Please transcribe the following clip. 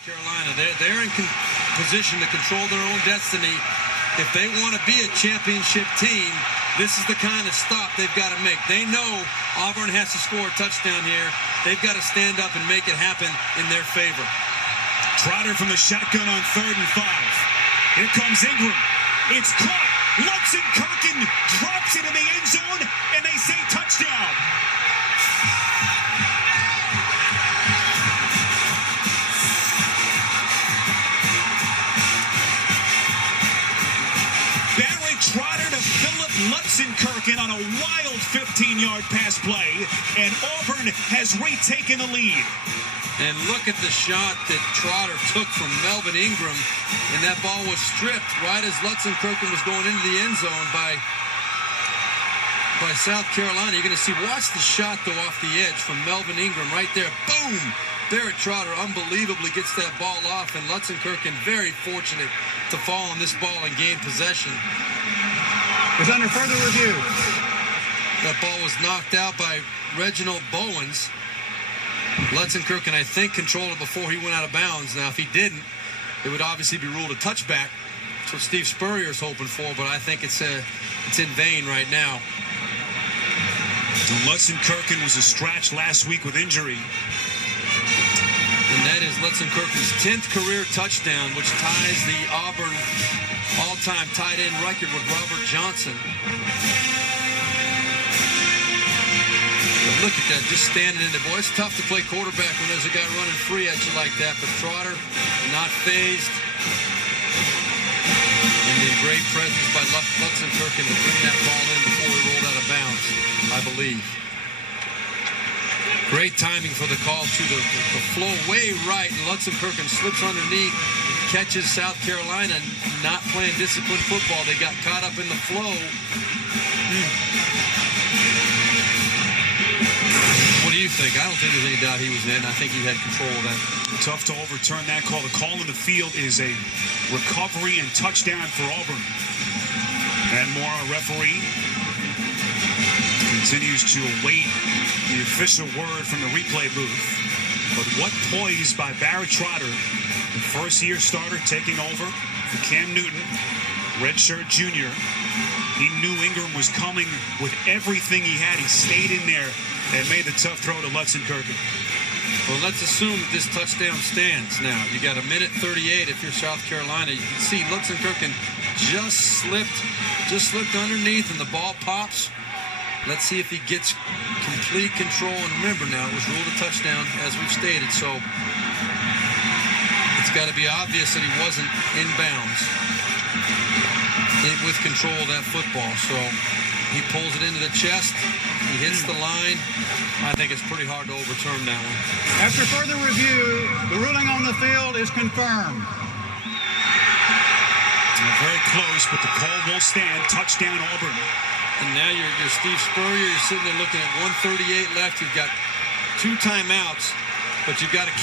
Carolina, they're in position to control their own destiny. If they want to be a championship team, this is the kind of stop they've got to make. They know Auburn has to score a touchdown here. They've got to stand up and make it happen in their favor. Trotter from the shotgun on 3rd and 5. Here comes Ingram. It's caught. Lutz and Kirkin drops into the end zone, and they say touchdown. Trotter to Philip Lutz and Kirkin on a wild 15-yard pass play, and Auburn has retaken the lead. And look at the shot that Trotter took from Melvin Ingram, and that ball was stripped right as Lutz and Kirkin was going into the end zone by South Carolina. You're going to see, watch the shot though off the edge from Melvin Ingram right there. Boom! Barrett Trotter unbelievably gets that ball off, and Lutz and Kirkin very fortunate to fall on this ball and gain possession. Is under further review. That ball was knocked out by Reginald Bowens. Lutz and Kirkin, I think, controlled it before he went out of bounds. Now, if he didn't, it would obviously be ruled a touchback. That's what Steve Spurrier is hoping for, but I think it's in vain right now. Lutz and Kirkin was a scratch last week with injury. And that is Lutz and Kirkin's 10th career touchdown, which ties the Auburn all-time tight end record with Robert Johnson. But look at that, just standing in there. Boy, it's tough to play quarterback when there's a guy running free at you like that. But Trotter, not fazed. And then great presence by Lutz and Kirkin to bring that ball in before he rolled out of bounds, I believe. Great timing for the call to the flow way right, and Lutz and Kirkin slips underneath, catches South Carolina not playing disciplined football. They got caught up in the flow. What do you think? I don't think there's any doubt he was in. I think he had control of that. Tough to overturn that call. The call in the field is a recovery and touchdown for Auburn. And more, referee continues to await the official word from the replay booth. But what poise by Barrett Trotter, the first-year starter taking over for Cam Newton, redshirt junior. He knew Ingram was coming with everything he had. He stayed in there and made the tough throw to Lutz and Kirkin. Well, let's assume that this touchdown stands now. You got 1:38 if you're South Carolina. You can see Lutz and Kirkin just slipped underneath, and the ball pops. Let's see if he gets complete control. And remember now, it was ruled a touchdown, as we've stated. So it's got to be obvious that he wasn't in bounds with control of that football. So he pulls it into the chest. He hits the line. I think it's pretty hard to overturn that one. After further review, the ruling on the field is confirmed. Very close, but the call will stand. Touchdown, Auburn. And now you're Steve Spurrier. You're sitting there looking at 1:38 left. You've got 2 timeouts, but you've got to count.